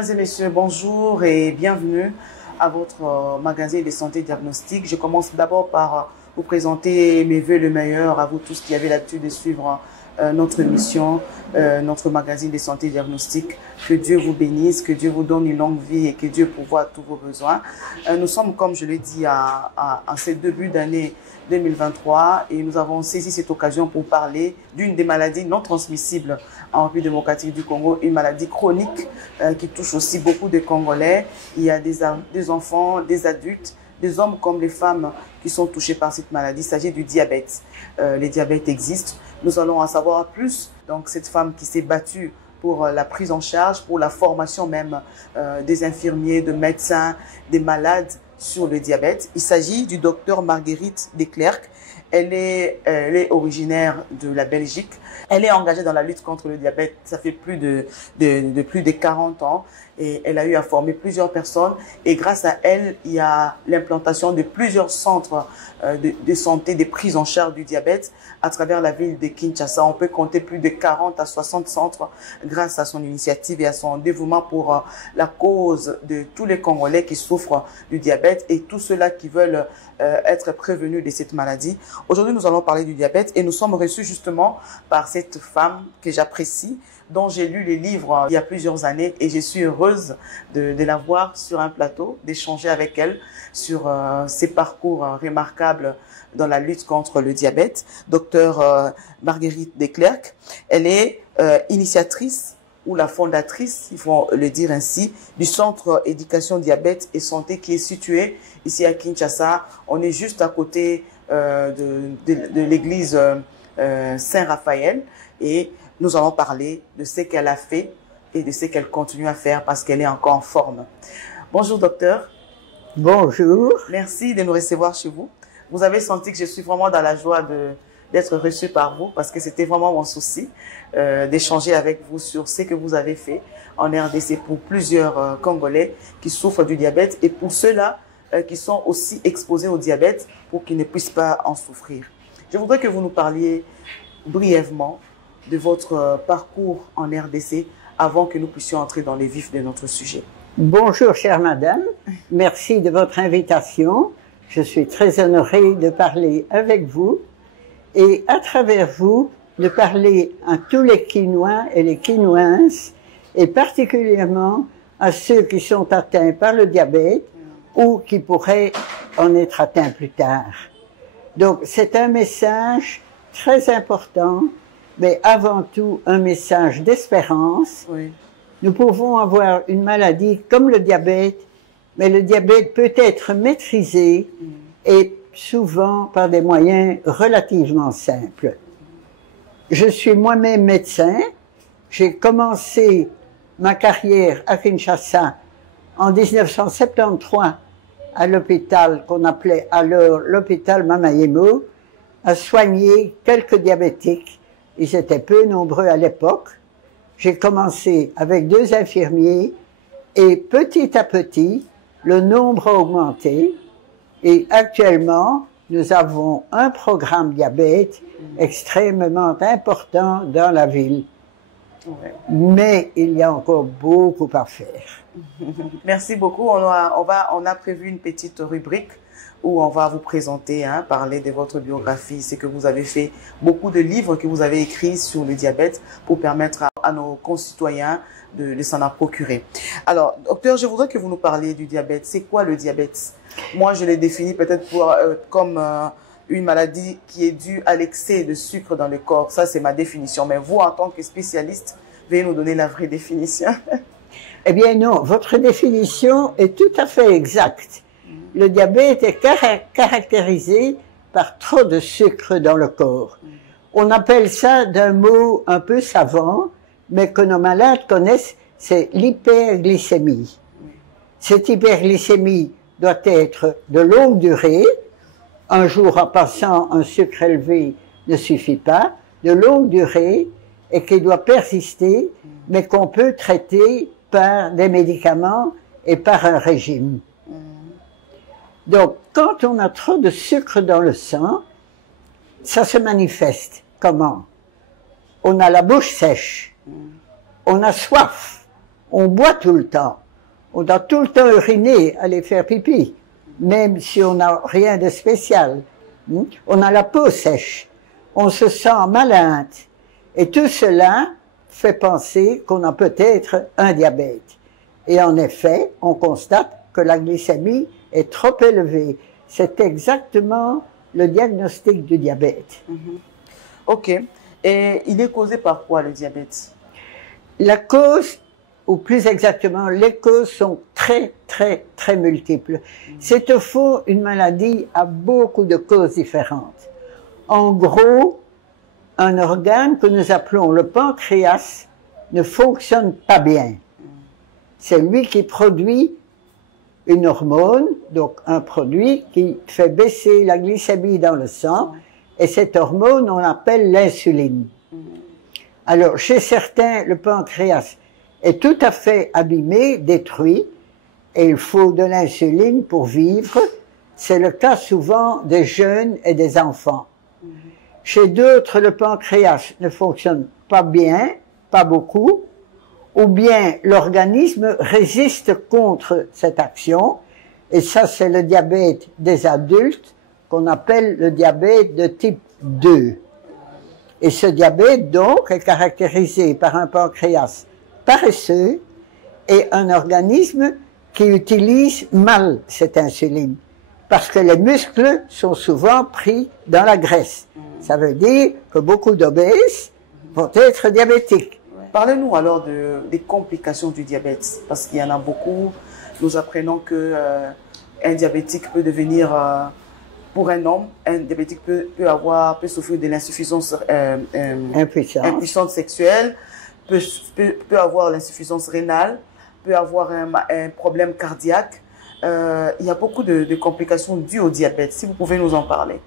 Mesdames et messieurs, bonjour et bienvenue à votre magazine de santé diagnostique. Je commence d'abord par vous présenter mes vœux le meilleur à vous tous qui avez l'habitude de suivre notre émission, notre magazine de santé diagnostique. Que Dieu vous bénisse, que Dieu vous donne une longue vie et que Dieu pourvoie tous vos besoins. Nous sommes, comme je l'ai dit, à ce début d'année 2023 et nous avons saisi cette occasion pour parler d'une des maladies non transmissibles en République démocratique du Congo, une maladie chronique qui touche aussi beaucoup de Congolais. Il y a des enfants, des adultes, des hommes comme les femmes qui sont touchés par cette maladie. Il s'agit du diabète. Les diabètes existent. Nous allons en savoir plus. Donc cette femme qui s'est battue pour la prise en charge, pour la formation même des infirmiers, de médecins, des malades sur le diabète. Il s'agit du docteur Marguerite Declercq. Elle est originaire de la Belgique. Elle est engagée dans la lutte contre le diabète. Ça fait plus de plus de 40 ans. Et elle a eu à former plusieurs personnes. Et grâce à elle, il y a l'implantation de plusieurs centres de santé, de prise en charge du diabète à travers la ville de Kinshasa. On peut compter plus de 40 à 60 centres grâce à son initiative et à son dévouement pour la cause de tous les Congolais qui souffrent du diabète et tous ceux-là qui veulent être prévenus de cette maladie. Aujourd'hui, nous allons parler du diabète et nous sommes reçus justement par cette femme que j'apprécie, dont j'ai lu les livres il y a plusieurs années et je suis heureuse de la voir sur un plateau, d'échanger avec elle sur ses parcours remarquables dans la lutte contre le diabète. Docteur Marguerite Declercq, elle est initiatrice ou la fondatrice, il faut le dire ainsi, du Centre Éducation Diabète et Santé qui est situé ici à Kinshasa. On est juste à côté de l'église Saint-Raphaël et nous allons parler de ce qu'elle a fait et de ce qu'elle continue à faire parce qu'elle est encore en forme. Bonjour docteur. Bonjour. Merci de nous recevoir chez vous. Vous avez senti que je suis vraiment dans la joie d'être reçue par vous parce que c'était vraiment mon souci d'échanger avec vous sur ce que vous avez fait en RDC pour plusieurs Congolais qui souffrent du diabète et pour ceux-là qui sont aussi exposés au diabète pour qu'ils ne puissent pas en souffrir. Je voudrais que vous nous parliez brièvement de votre parcours en RDC avant que nous puissions entrer dans les vifs de notre sujet. Bonjour chère madame, merci de votre invitation. Je suis très honorée de parler avec vous et à travers vous de parler à tous les Quinois et les Quinoises et particulièrement à ceux qui sont atteints par le diabète ou qui pourraient en être atteints plus tard. Donc c'est un message très important, mais avant tout un message d'espérance. Oui. Nous pouvons avoir une maladie comme le diabète, mais le diabète peut être maîtrisé et souvent par des moyens relativement simples. Je suis moi-même médecin. J'ai commencé ma carrière à Kinshasa en 1973 à l'hôpital qu'on appelait alors l'hôpital Mamayemo, à soigner quelques diabétiques. Ils étaient peu nombreux à l'époque. J'ai commencé avec 2 infirmiers et petit à petit, le nombre a augmenté et actuellement, nous avons un programme diabète extrêmement important dans la ville. Ouais. Mais il y a encore beaucoup à faire. Merci beaucoup. On a prévu une petite rubrique où on va vous présenter, parler de votre biographie, ce que vous avez fait, beaucoup de livres que vous avez écrits sur le diabète pour permettre à nos concitoyens de s'en procurer. Alors, docteur, je voudrais que vous nous parliez du diabète. C'est quoi le diabète? Moi, je l'ai défini peut-être comme une maladie qui est due à l'excès de sucre dans le corps. Ça, c'est ma définition. Mais vous, en tant que spécialiste, veuillez nous donner la vraie définition. Eh bien non, votre définition est tout à fait exacte. Le diabète est caractérisé par trop de sucre dans le corps. On appelle ça d'un mot un peu savant, mais que nos malades connaissent, c'est l'hyperglycémie. Cette hyperglycémie doit être de longue durée. Un jour en passant un sucre élevé ne suffit pas. De longue durée et qui doit persister, mais qu'on peut traiter par des médicaments et par un régime. Donc, quand on a trop de sucre dans le sang, ça se manifeste. Comment? On a la bouche sèche, on a soif, On boit tout le temps. On doit tout le temps uriner, aller faire pipi, même si on n'a rien de spécial. On a la peau sèche. On se sent malade. Et tout cela fait penser qu'on a peut-être un diabète. Et en effet, on constate que la glycémie est trop élevée. C'est exactement le diagnostic du diabète. Ok. Et il est causé par quoi, le diabète? La cause, ou plus exactement, les causes sont très, très, très multiples. C'est au fond une maladie à beaucoup de causes différentes. En gros, un organe que nous appelons le pancréas ne fonctionne pas bien. C'est lui qui produit une hormone, donc un produit qui fait baisser la glycémie dans le sang, et cette hormone, on l'appelle l'insuline. Alors, chez certains, le pancréas est tout à fait abîmé, détruit, et il faut de l'insuline pour vivre. C'est le cas souvent des jeunes et des enfants. Chez d'autres, le pancréas ne fonctionne pas bien, pas beaucoup, ou bien l'organisme résiste contre cette action, et ça c'est le diabète des adultes, qu'on appelle le diabète de type 2. Et ce diabète, donc, est caractérisé par un pancréas paresseux et un organisme qui utilise mal cette insuline, parce que les muscles sont souvent pris dans la graisse. Ça veut dire que beaucoup d'obèses vont être diabétiques. Parlez-nous alors des complications du diabète, parce qu'il y en a beaucoup. Nous apprenons que un diabétique peut devenir, pour un homme, un diabétique peut souffrir de l'insuffisance impuissante sexuelle, peut avoir l'insuffisance rénale, peut avoir un problème cardiaque. Il y a beaucoup de complications dues au diabète. Si vous pouvez nous en parler.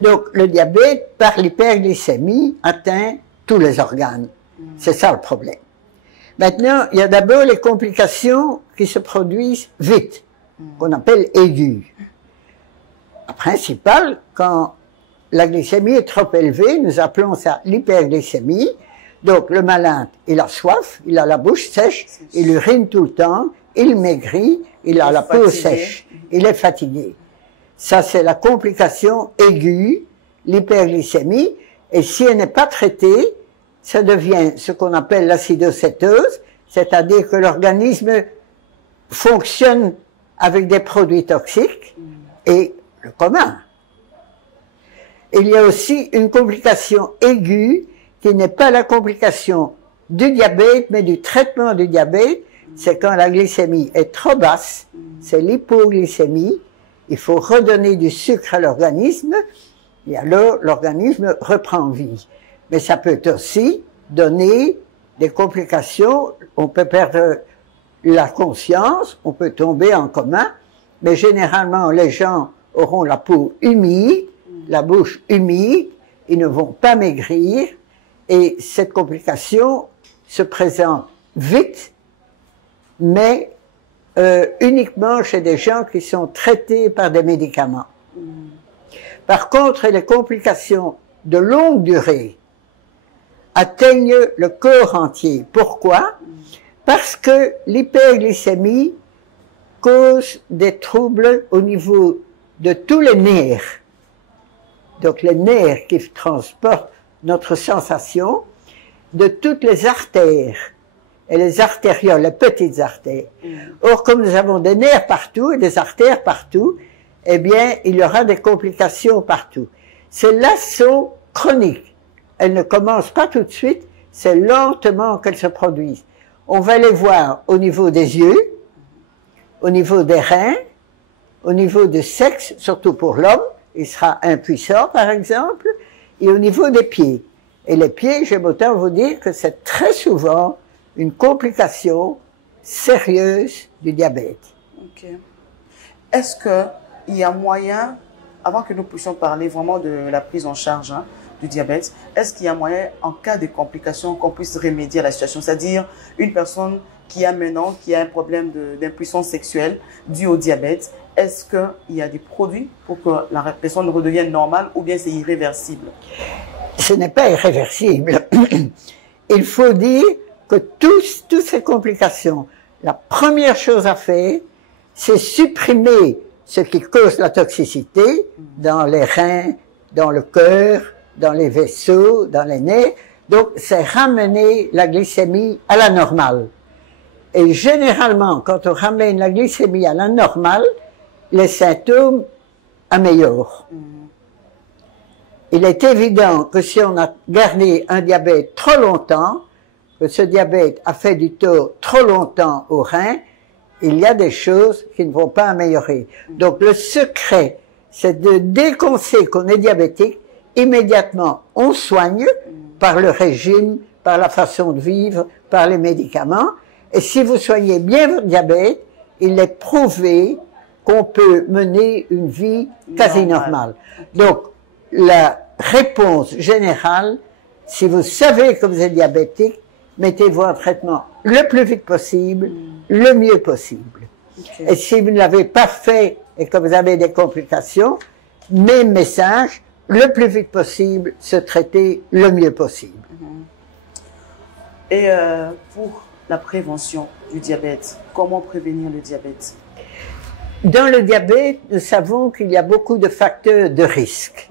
Donc, le diabète, par l'hyperglycémie, atteint tous les organes. C'est ça le problème. Maintenant, il y a d'abord les complications qui se produisent vite, qu'on appelle aiguës. La principale, quand la glycémie est trop élevée, nous appelons ça l'hyperglycémie. Donc, le malade, il a soif, il a la bouche sèche, il urine tout le temps, il maigrit, il a la peau sèche, il est fatigué. Ça, c'est la complication aiguë, l'hyperglycémie, et si elle n'est pas traitée, ça devient ce qu'on appelle l'acidocétose, c'est-à-dire que l'organisme fonctionne avec des produits toxiques et le commun. Il y a aussi une complication aiguë qui n'est pas la complication du diabète, mais du traitement du diabète, c'est quand la glycémie est trop basse, c'est l'hypoglycémie, il faut redonner du sucre à l'organisme, et alors l'organisme reprend vie. Mais ça peut aussi donner des complications, on peut perdre la conscience, on peut tomber en coma, mais généralement les gens auront la peau humide, la bouche humide, ils ne vont pas maigrir, et cette complication se présente vite, mais uniquement chez des gens qui sont traités par des médicaments. Par contre, les complications de longue durée atteignent le corps entier. Pourquoi? Parce que l'hyperglycémie cause des troubles au niveau de tous les nerfs. Donc les nerfs qui transportent notre sensation, de toutes les artères, et les artérioles, les petites artères. Or, comme nous avons des nerfs partout et des artères partout, eh bien, il y aura des complications partout. Celles-là sont chroniques. Elles ne commencent pas tout de suite, c'est lentement qu'elles se produisent. On va les voir au niveau des yeux, au niveau des reins, au niveau du sexe, surtout pour l'homme, il sera impuissant par exemple, et au niveau des pieds. Et les pieds, j'aime autant vous dire que c'est très souvent une complication sérieuse du diabète. Ok. Est-ce qu'il y a moyen, avant que nous puissions parler vraiment de la prise en charge du diabète, est-ce qu'il y a moyen, en cas de complications, qu'on puisse remédier à la situation? C'est-à-dire, une personne qui a un problème d'impuissance sexuelle dû au diabète, est-ce qu'il y a des produits pour que la personne redevienne normale ou bien c'est irréversible? Ce n'est pas irréversible. Il faut dire que toutes ces complications, la première chose à faire, c'est supprimer ce qui cause la toxicité dans les reins, dans le cœur, dans les vaisseaux, dans les nerfs. Donc, c'est ramener la glycémie à la normale. Et généralement, quand on ramène la glycémie à la normale, les symptômes améliorent. Il est évident que si on a gardé un diabète trop longtemps, que ce diabète a fait du tort trop longtemps aux reins, il y a des choses qui ne vont pas améliorer. Donc le secret, c'est de, dès qu'on sait qu'on est diabétique, immédiatement on soigne par le régime, par la façon de vivre, par les médicaments. Et si vous soignez bien votre diabète, il est prouvé qu'on peut mener une vie quasi normale. Donc la réponse générale, si vous savez que vous êtes diabétique, mettez-vous en traitement le plus vite possible, le mieux possible. Et si vous ne l'avez pas fait et que vous avez des complications, même message, le plus vite possible, se traiter le mieux possible. Et pour la prévention du diabète, comment prévenir le diabète? Dans le diabète, nous savons qu'il y a beaucoup de facteurs de risque.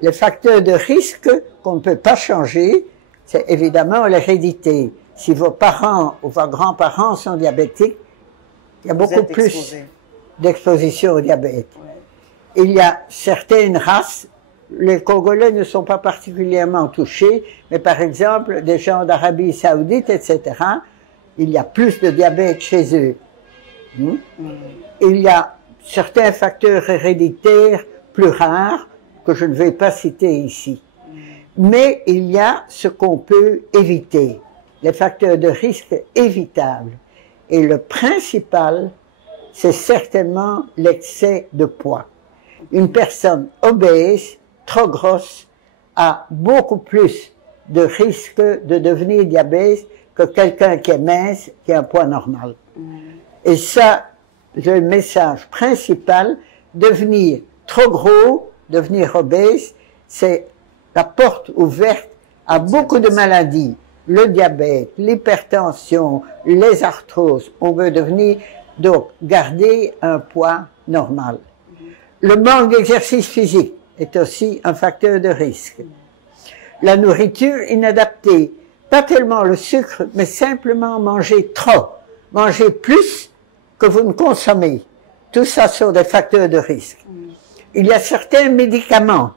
Les facteurs de risque qu'on ne peut pas changer, c'est évidemment l'hérédité. Si vos parents ou vos grands-parents sont diabétiques, il y a beaucoup plus d'exposition au diabète. Ouais. Il y a certaines races, les Congolais ne sont pas particulièrement touchés, mais par exemple, des gens d'Arabie Saoudite, etc., il y a plus de diabète chez eux. Il y a certains facteurs héréditaires plus rares que je ne vais pas citer ici. Mais il y a ce qu'on peut éviter, les facteurs de risque évitables. Et le principal, c'est certainement l'excès de poids. Une personne obèse, trop grosse, a beaucoup plus de risque de devenir diabète que quelqu'un qui est mince, qui a un poids normal. Et ça, le message principal, devenir trop gros, devenir obèse, c'est la porte ouverte à beaucoup de maladies. Le diabète, l'hypertension, les arthroses, on veut devenir, donc, garder un poids normal. Le manque d'exercice physique est aussi un facteur de risque. La nourriture inadaptée, pas tellement le sucre, mais simplement manger trop, manger plus que vous ne consommez. Tout ça sont des facteurs de risque. Il y a certains médicaments.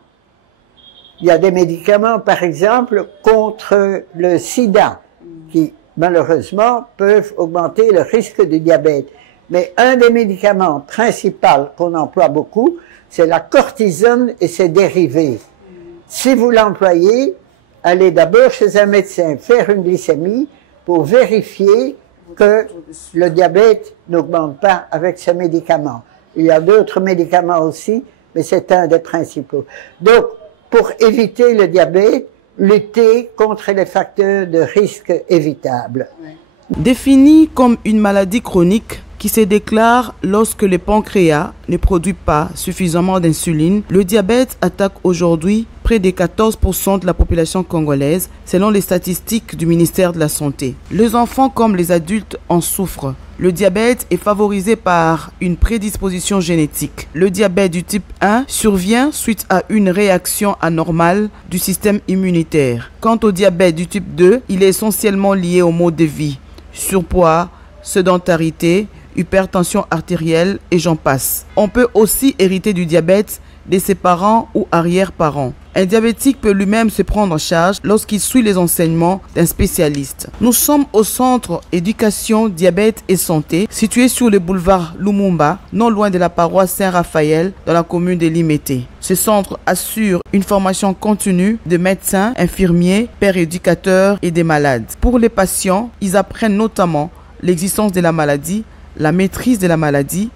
Il y a des médicaments, par exemple, contre le sida, qui, malheureusement, peuvent augmenter le risque du diabète. Mais un des médicaments principaux qu'on emploie beaucoup, c'est la cortisone et ses dérivés. Si vous l'employez, allez d'abord chez un médecin faire une glycémie pour vérifier que le diabète n'augmente pas avec ce médicament. Il y a d'autres médicaments aussi, mais c'est un des principaux. Donc, pour éviter le diabète, lutter contre les facteurs de risque évitables. Défini comme une maladie chronique qui se déclare lorsque le pancréas ne produit pas suffisamment d'insuline, le diabète attaque aujourd'hui près de 14% de la population congolaise, selon les statistiques du ministère de la Santé. Les enfants comme les adultes en souffrent. Le diabète est favorisé par une prédisposition génétique. Le diabète du type 1 survient suite à une réaction anormale du système immunitaire. Quant au diabète du type 2, il est essentiellement lié au mode de vie, surpoids, sédentarité, hypertension artérielle et j'en passe. On peut aussi hériter du diabète de ses parents ou arrière-parents. Un diabétique peut lui-même se prendre en charge lorsqu'il suit les enseignements d'un spécialiste. Nous sommes au centre éducation, diabète et santé, situé sur le boulevard Lumumba, non loin de la paroisse Saint-Raphaël, dans la commune de Limete. Ce centre assure une formation continue de médecins, infirmiers, pères éducateurs et des malades. Pour les patients, ils apprennent notamment l'existence de la maladie, la maîtrise de la maladie,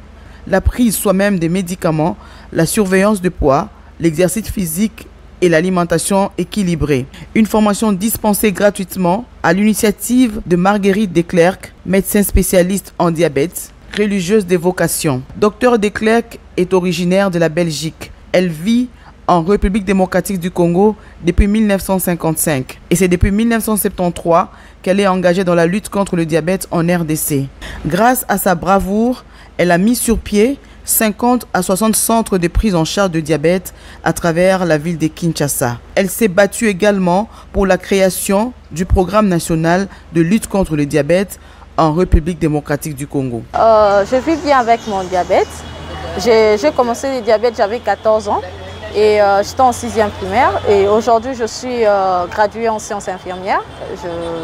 la prise soi-même des médicaments, la surveillance du poids, l'exercice physique et l'alimentation équilibrée. Une formation dispensée gratuitement à l'initiative de Marguerite Declercq, médecin spécialiste en diabète, religieuse de vocation. Dr Declercq est originaire de la Belgique. Elle vit en République démocratique du Congo depuis 1955. Et c'est depuis 1973 qu'elle est engagée dans la lutte contre le diabète en RDC. Grâce à sa bravoure, elle a mis sur pied 50 à 60 centres de prise en charge de diabète à travers la ville de Kinshasa. Elle s'est battue également pour la création du programme national de lutte contre le diabète en République démocratique du Congo. Je vis bien avec mon diabète. J'ai commencé le diabète, j'avais 14 ans et j'étais en 6e primaire. Et aujourd'hui, je suis graduée en sciences infirmières.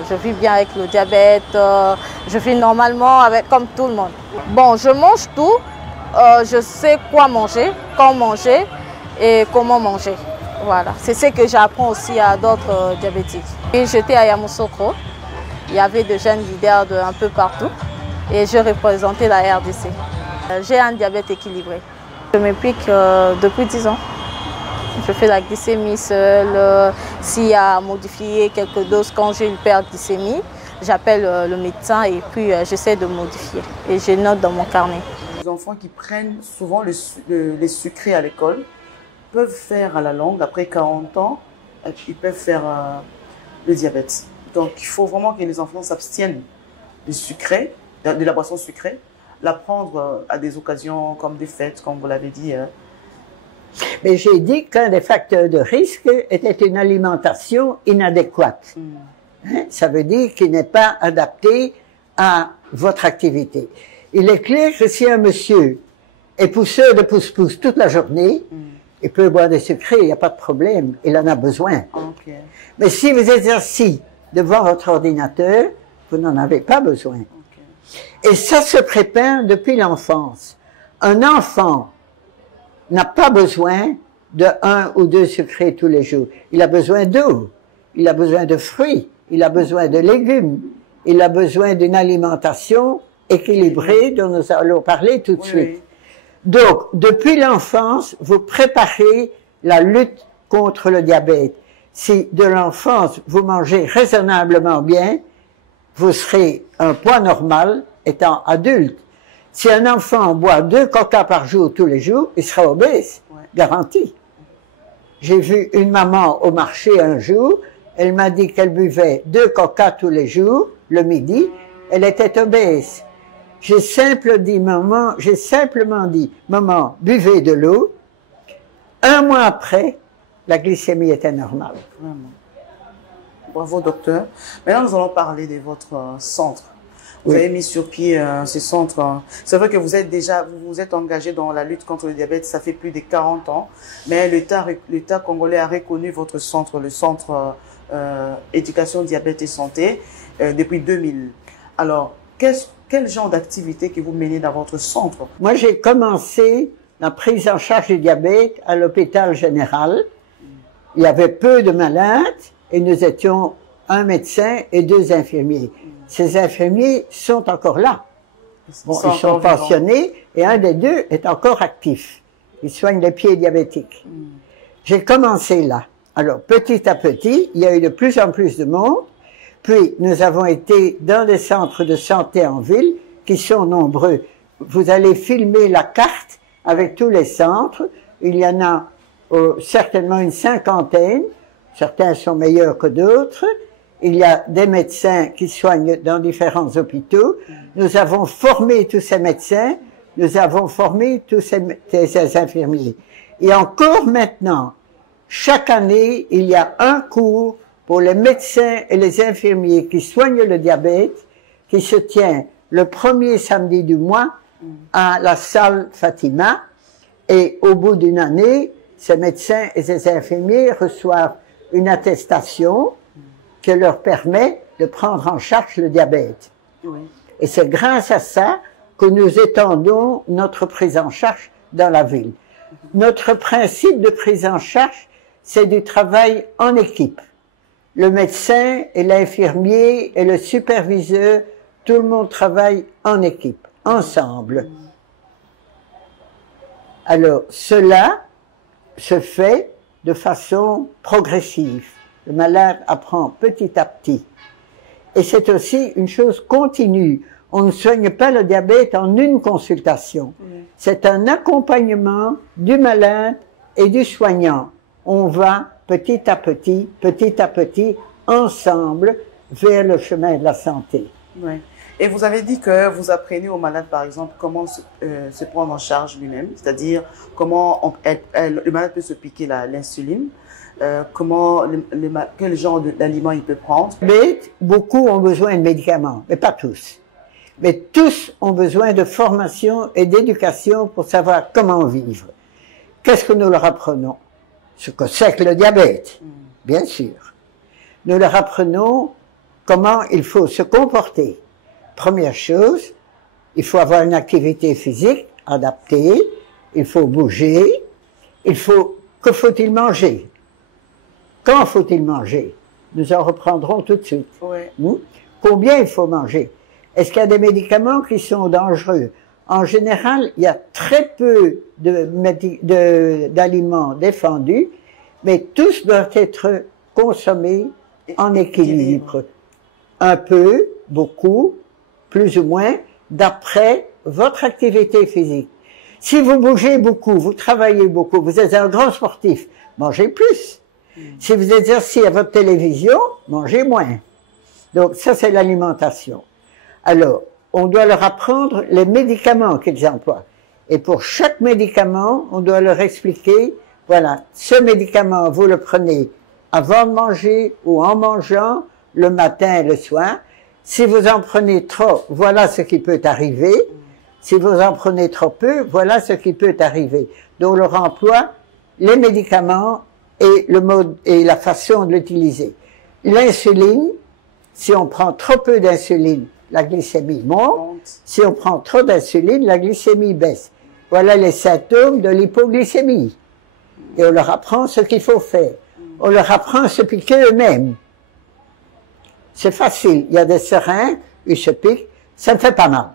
Je vis bien avec le diabète, je vis normalement comme tout le monde. Bon, je mange tout. Je sais quoi manger, quand manger et comment manger. Voilà, c'est ce que j'apprends aussi à d'autres diabétiques. Et j'étais à Yamoussoukro, il y avait de jeunes leaders un peu partout et je représentais la RDC. J'ai un diabète équilibré. Je m'implique depuis 10 ans. Je fais la glycémie seule. S'il y a à modifier quelques doses quand j'ai l'hyperglycémie, j'appelle le médecin et puis j'essaie de modifier. Et je note dans mon carnet. Les enfants qui prennent souvent les sucrés à l'école peuvent faire à la longue, après 40 ans, ils peuvent faire le diabète. Donc il faut vraiment que les enfants s'abstiennent du sucré, de la boisson sucrée, la prendre à des occasions comme des fêtes, comme vous l'avez dit. Mais j'ai dit qu'un des facteurs de risque était une alimentation inadéquate. Hein? Ça veut dire qu'il n'est pas adapté à votre activité. Il est clair que si un monsieur est pousseur de pousse-pousse toute la journée, il peut boire des sucrés, il n'y a pas de problème, il en a besoin. Okay. Mais si vous êtes assis devant votre ordinateur, vous n'en avez pas besoin. Okay. Et ça se prépare depuis l'enfance. Un enfant n'a pas besoin de 1 ou 2 sucrés tous les jours. Il a besoin d'eau, il a besoin de fruits, il a besoin de légumes, il a besoin d'une alimentation équilibrée dont nous allons parler tout de suite. Oui. Donc, depuis l'enfance, vous préparez la lutte contre le diabète. Si de l'enfance, vous mangez raisonnablement bien, vous serez un poids normal étant adulte. Si un enfant boit 2 coca par jour tous les jours, il sera obèse, garanti. J'ai vu une maman au marché un jour, elle m'a dit qu'elle buvait 2 coca tous les jours, le midi, elle était obèse. J'ai simplement dit, maman, buvez de l'eau. 1 mois après, la glycémie était normale. Vraiment. Bravo, docteur. Maintenant, nous allons parler de votre centre. Vous avez mis sur pied ce centre. C'est vrai que vous êtes engagé dans la lutte contre le diabète, ça fait plus de 40 ans, mais l'État congolais a reconnu votre centre, le centre éducation, diabète et santé, depuis 2000. Alors, quel genre d'activité que vous menez dans votre centre? Moi, j'ai commencé la prise en charge du diabète à l'hôpital général. Il y avait peu de malades et nous étions un médecin et 2 infirmiers. Ces infirmiers sont encore là. Bon, ils sont pensionnés et un des 2 est encore actif. Il soigne les pieds diabétiques. J'ai commencé là. Alors, petit à petit, il y a eu de plus en plus de monde. Puis, nous avons été dans des centres de santé en ville qui sont nombreux. Vous allez filmer la carte avec tous les centres. Il y en a certainement une 50aine. Certains sont meilleurs que d'autres. Il y a des médecins qui soignent dans différents hôpitaux. Nous avons formé tous ces médecins. Nous avons formé tous ces infirmiers. Et encore maintenant, chaque année, il y a un cours pour les médecins et les infirmiers qui soignent le diabète, qui se tient le 1er samedi du mois à la salle Fatima. Et au bout d'une année, ces médecins et ces infirmiers reçoivent une attestation qui leur permet de prendre en charge le diabète. Oui. Et c'est grâce à ça que nous étendons notre prise en charge dans la ville. Notre principe de prise en charge, c'est du travail en équipe. Le médecin et l'infirmier et le superviseur, tout le monde travaille en équipe, ensemble. Alors, cela se fait de façon progressive. Le malade apprend petit à petit. Et c'est aussi une chose continue. On ne soigne pas le diabète en une consultation. C'est un accompagnement du malade et du soignant. On va petit à petit, ensemble, vers le chemin de la santé. Ouais. Et vous avez dit que vous apprenez aux malades, par exemple, comment se prendre en charge lui-même, c'est-à-dire comment le malade peut se piquer l'insuline, quel genre d'aliments il peut prendre. Mais beaucoup ont besoin de médicaments, mais pas tous. Mais tous ont besoin de formation et d'éducation pour savoir comment vivre. Qu'est-ce que nous leur apprenons? Ce que c'est que le diabète, bien sûr. Nous leur apprenons comment il faut se comporter. Première chose, il faut avoir une activité physique adaptée, il faut bouger, que faut-il manger? Quand faut-il manger? Nous en reprendrons tout de suite. Ouais. Combien il faut manger? Est-ce qu'il y a des médicaments qui sont dangereux? En général, il y a très peu d'aliments défendus, mais tous doivent être consommés en équilibre. Un peu, beaucoup, plus ou moins, d'après votre activité physique. Si vous bougez beaucoup, vous travaillez beaucoup, vous êtes un grand sportif, mangez plus. Si vous êtes assis à votre télévision, mangez moins. Donc ça, c'est l'alimentation. Alors, on doit leur apprendre les médicaments qu'ils emploient. Et pour chaque médicament, on doit leur expliquer, voilà, ce médicament, vous le prenez avant de manger ou en mangeant, le matin et le soir. Si vous en prenez trop, voilà ce qui peut arriver. Si vous en prenez trop peu, voilà ce qui peut arriver. Donc, on leur emploie les médicaments et le mode et la façon de l'utiliser. L'insuline, si on prend trop peu d'insuline, la glycémie monte. Si on prend trop d'insuline, la glycémie baisse. Voilà les symptômes de l'hypoglycémie. Et on leur apprend ce qu'il faut faire. On leur apprend à se piquer eux-mêmes. C'est facile. Il y a des seringues, ils se piquent, ça ne fait pas mal.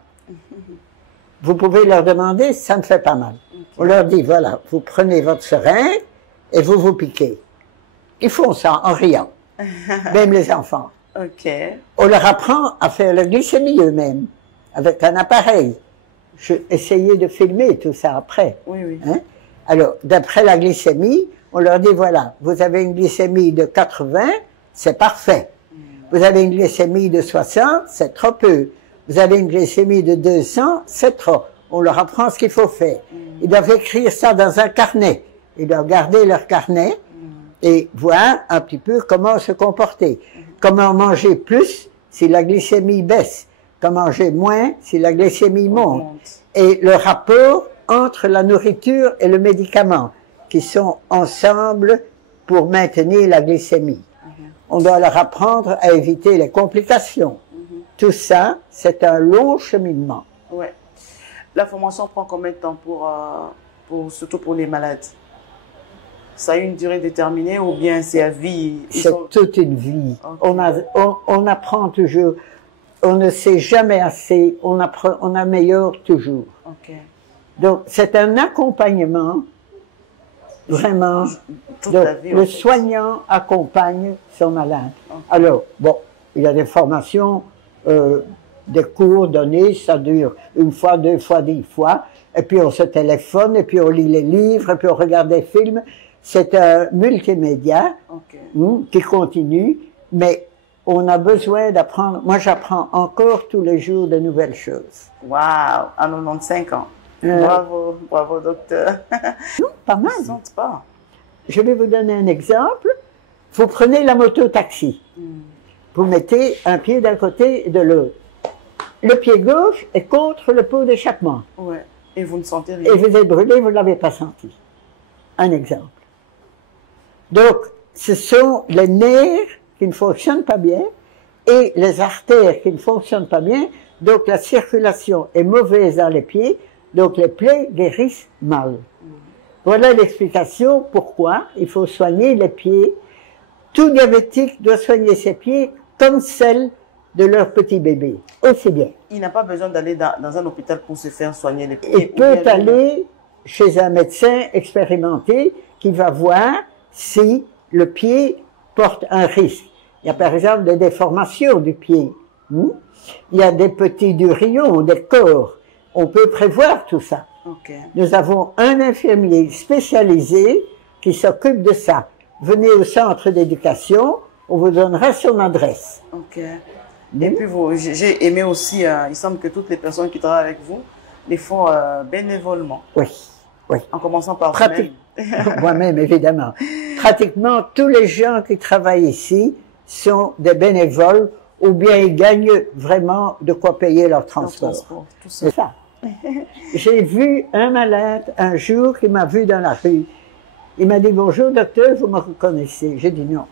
Vous pouvez leur demander, ça ne fait pas mal. On leur dit, voilà, vous prenez votre seringue et vous vous piquez. Ils font ça en riant, même les enfants. On leur apprend à faire la glycémie eux-mêmes, avec un appareil. J'ai essayé de filmer tout ça après. Oui, oui. Hein? Alors, d'après la glycémie, on leur dit, voilà, vous avez une glycémie de 80, c'est parfait. Vous avez une glycémie de 60, c'est trop peu. Vous avez une glycémie de 200, c'est trop. On leur apprend ce qu'il faut faire. Ils doivent écrire ça dans un carnet. Ils doivent garder leur carnet et voir un petit peu comment se comporter. Comment manger plus si la glycémie baisse. Comment manger moins si la glycémie monte. Et le rapport entre la nourriture et le médicament qui sont ensemble pour maintenir la glycémie. On doit leur apprendre à éviter les complications. Tout ça, c'est un long cheminement. Ouais. La formation prend combien de temps surtout pour les malades? Ça a une durée déterminée ou bien c'est à vie? C'est toute une vie. Okay. On apprend toujours. On ne sait jamais assez. On améliore toujours. Okay. Donc, c'est un accompagnement, vraiment. Toute la vie, le soignant accompagne son malade. Okay. Alors, bon, il y a des formations, des cours donnés, ça dure 1 fois, 2 fois, 10 fois, et puis on se téléphone, et puis on lit les livres, et puis on regarde des films. C'est un multimédia qui continue, mais on a besoin d'apprendre. Moi, j'apprends encore tous les jours de nouvelles choses. Waouh, à 95 ans. Bravo, bravo, docteur. Non, pas mal. Je ne sens pas. Je vais vous donner un exemple. Vous prenez la moto-taxi. Vous mettez un pied d'un côté et de l'autre. Le pied gauche est contre le pot d'échappement. Ouais. Et vous ne sentez rien. Et vous êtes brûlé, vous ne l'avez pas senti. Un exemple. Donc, ce sont les nerfs qui ne fonctionnent pas bien et les artères qui ne fonctionnent pas bien. Donc, la circulation est mauvaise dans les pieds. Donc, les plaies guérissent mal. Voilà l'explication pourquoi il faut soigner les pieds. Tout diabétique doit soigner ses pieds comme celle de leur petit bébé, aussi bien. Il n'a pas besoin d'aller dans un hôpital pour se faire soigner les pieds. Il peut aller chez un médecin expérimenté qui va voir si le pied porte un risque. Il y a par exemple des déformations du pied. Il y a des petits durillons, des corps. On peut prévoir tout ça. Nous avons un infirmier spécialisé qui s'occupe de ça. Venez au centre d'éducation, on vous donnera son adresse. Ok. Et puis, j'ai aimé aussi, il semble que toutes les personnes qui travaillent avec vous les font bénévolement. Oui, oui. En commençant par vous-même. Moi-même, évidemment. Pratiquement tous les gens qui travaillent ici sont des bénévoles ou bien ils gagnent vraiment de quoi payer leur transport. C'est ça. J'ai vu un malade un jour qui m'a vu dans la rue. Il m'a dit « Bonjour docteur, vous me reconnaissez ?» J'ai dit « Non. »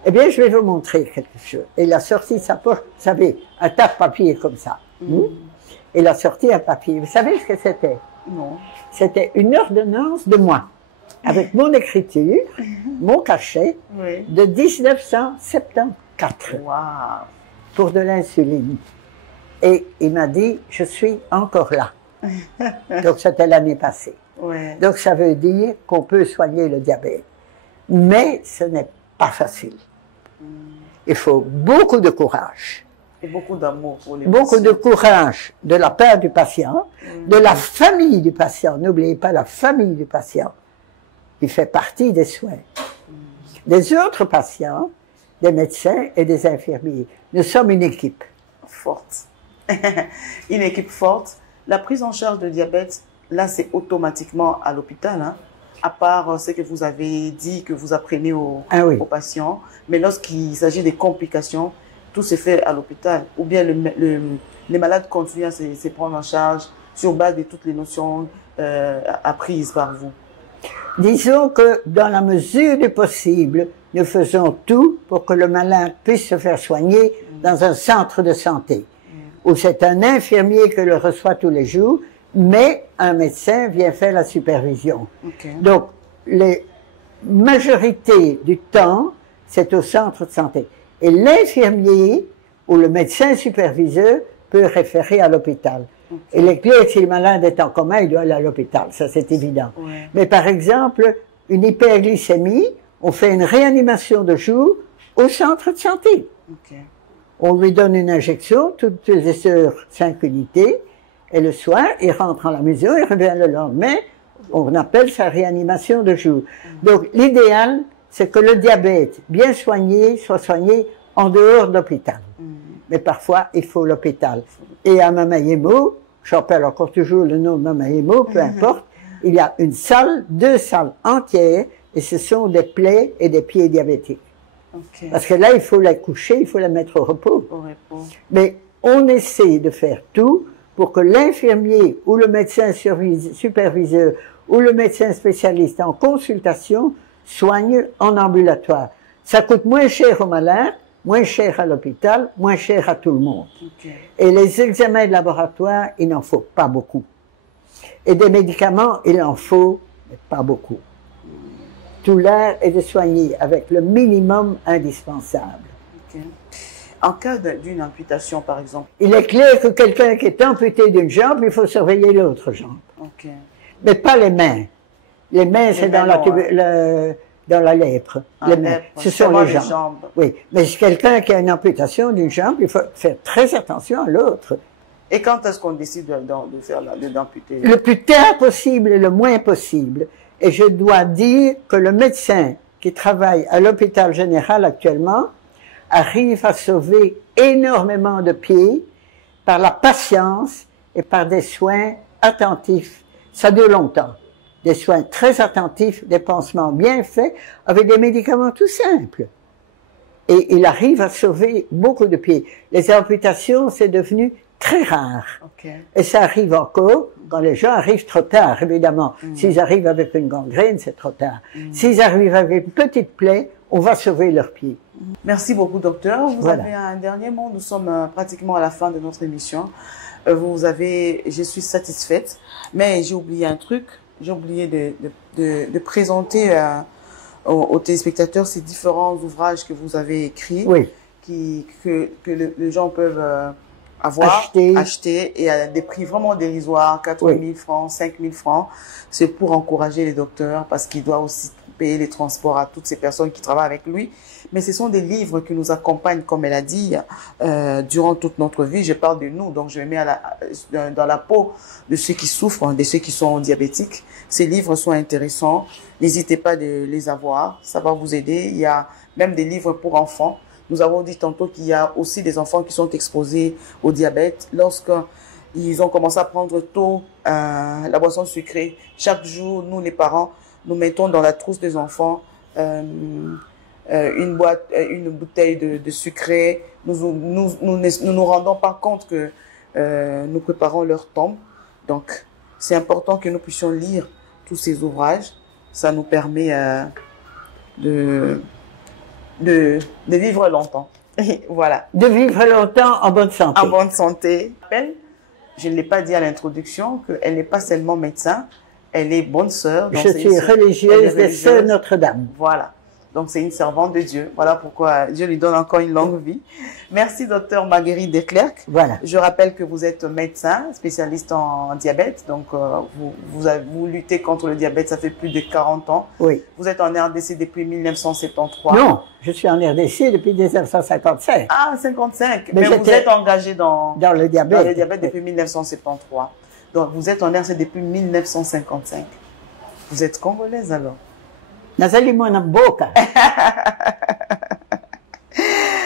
« Eh bien, je vais vous montrer quelque chose. » Et il a sorti de sa poche, vous savez, un tas de papier comme ça. Il a sorti un papier. Vous savez ce que c'était? Non. C'était une ordonnance de moi, avec mon écriture, mon cachet, de 1974. Wow. Pour de l'insuline. Et il m'a dit, je suis encore là. Donc, c'était l'année passée. Ouais. Donc, ça veut dire qu'on peut soigner le diabète. Mais ce n'est pas facile. Il faut beaucoup de courage. Et beaucoup d'amour pour les Beaucoup patients. de courage de la part du patient, de la famille du patient. N'oubliez pas la famille du patient, qui fait partie des soins. Des autres patients, des médecins et des infirmiers. Nous sommes une équipe. Forte. Une équipe forte. La prise en charge de diabète, là, c'est automatiquement à l'hôpital, hein? À part ce que vous avez dit, que vous apprenez aux patients. Mais lorsqu'il s'agit des complications, tout se fait à l'hôpital. Ou bien les malades continuent à se prendre en charge sur base de toutes les notions apprises par vous. Disons que dans la mesure du possible, nous faisons tout pour que le malade puisse se faire soigner dans un centre de santé, où c'est un infirmier qui le reçoit tous les jours, mais un médecin vient faire la supervision. Donc, la majorité du temps, c'est au centre de santé. Et l'infirmier ou le médecin superviseur peut référer à l'hôpital. Et les clés, si le malade est en coma, il doit aller à l'hôpital, ça c'est évident. Mais par exemple, une hyperglycémie, on fait une réanimation de jour au centre de santé. On lui donne une injection toutes les heures, 5 unités, et le soir, il rentre à la maison, il revient le lendemain, on appelle ça réanimation de jour. Donc l'idéal, c'est que le diabète bien soigné soit soigné en dehors de l'hôpital. Mais parfois, il faut l'hôpital. Et à Mamaïemo, j'appelle encore toujours le nom de Mamaïemo, peu importe, il y a une salle, 2 salles entières, et ce sont des plaies et des pieds diabétiques. Parce que là, il faut la coucher, il faut la mettre au repos. Mais on essaie de faire tout pour que l'infirmier ou le médecin superviseur ou le médecin spécialiste en consultation soigne en ambulatoire. Ça coûte moins cher aux malades, moins cher à l'hôpital, moins cher à tout le monde. Et les examens de laboratoire, il n'en faut pas beaucoup. Et des médicaments, il en faut, mais pas beaucoup. Tout l'art est de soigner avec le minimum indispensable. En cas d'une amputation, par exemple. Il est clair que quelqu'un qui est amputé d'une jambe, il faut surveiller l'autre jambe. Mais pas les mains. Les mains, c'est dans la lèpre. Les mains. Ce sont les jambes. Oui. Mais quelqu'un qui a une amputation d'une jambe, il faut faire très attention à l'autre. Et quand est-ce qu'on décide d'amputer? Le plus tard possible et le moins possible. Et je dois dire que le médecin qui travaille à l'hôpital général actuellement arrive à sauver énormément de pieds par la patience et par des soins attentifs. Ça dure longtemps. Des soins très attentifs, des pansements bien faits, avec des médicaments tout simples. Et il arrive à sauver beaucoup de pieds. Les amputations, c'est devenu très rare. Et ça arrive encore quand les gens arrivent trop tard, évidemment. S'ils arrivent avec une gangrène, c'est trop tard. S'ils arrivent avec une petite plaie, on va sauver leurs pieds. Merci beaucoup, docteur. Vous avez un dernier mot. Nous sommes pratiquement à la fin de notre émission. Je suis satisfaite, mais j'ai oublié un truc. J'ai oublié de présenter aux téléspectateurs ces différents ouvrages que vous avez écrits, que les gens peuvent acheter et à des prix vraiment dérisoires, 4 000 francs, 5 000 francs. C'est pour encourager les docteurs parce qu'ils doivent aussi payer les transports à toutes ces personnes qui travaillent avec lui. Mais ce sont des livres qui nous accompagnent, comme elle a dit, durant toute notre vie. Je parle de nous, donc je me mets dans la peau de ceux qui souffrent, de ceux qui sont diabétiques. Ces livres sont intéressants. N'hésitez pas de les avoir, ça va vous aider. Il y a même des livres pour enfants. Nous avons dit tantôt qu'il y a aussi des enfants qui sont exposés au diabète. Lorsqu'ils ont commencé à prendre tôt la boisson sucrée, chaque jour, nous les parents, nous mettons dans la trousse des enfants une bouteille de sucré. Nous nous rendons pas compte que nous préparons leur tombe. Donc, c'est important que nous puissions lire tous ces ouvrages. Ça nous permet de vivre longtemps. Voilà. De vivre longtemps en bonne santé. En bonne santé. Je ne l'ai pas dit à l'introduction, qu'elle n'est pas seulement médecin, elle est bonne sœur. Je suis religieuse des Sœurs Notre-Dame. Voilà. Donc, c'est une servante de Dieu. Voilà pourquoi Dieu lui donne encore une longue vie. Merci, docteur Marguerite Declercq. Voilà. Je rappelle que vous êtes médecin, spécialiste en diabète. Donc, vous luttez contre le diabète, ça fait plus de 40 ans. Oui. Vous êtes en RDC depuis 1973. Non, je suis en RDC depuis 1955. Ah, 55. Mais vous êtes engagé dans le diabète depuis 1973. Donc, vous êtes en RDC depuis 1955. Vous êtes congolaise alors? Nazalimo Namboka.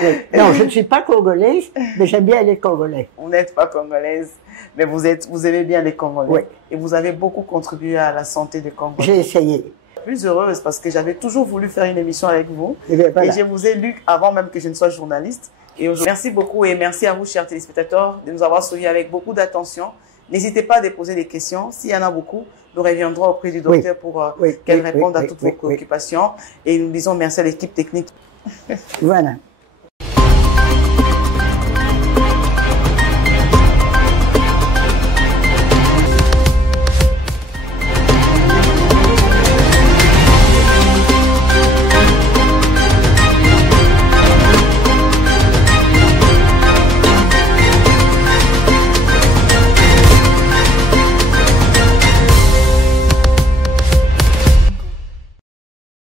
Oui. Non, je ne suis pas congolaise, mais j'aime bien les Congolais. Vous n'êtes pas congolaise, mais vous aimez bien les Congolais. Oui. Et vous avez beaucoup contribué à la santé des Congolais. J'ai essayé. Plus heureuse parce que j'avais toujours voulu faire une émission avec vous. Et, bien, voilà. Et je vous ai lu avant même que je ne sois journaliste. Et merci beaucoup et merci à vous, chers téléspectateurs, de nous avoir suivis avec beaucoup d'attention. N'hésitez pas à déposer des questions. S'il y en a beaucoup, nous reviendrons auprès du docteur pour qu'elle réponde à toutes vos préoccupations. Et nous disons merci à l'équipe technique. Voilà.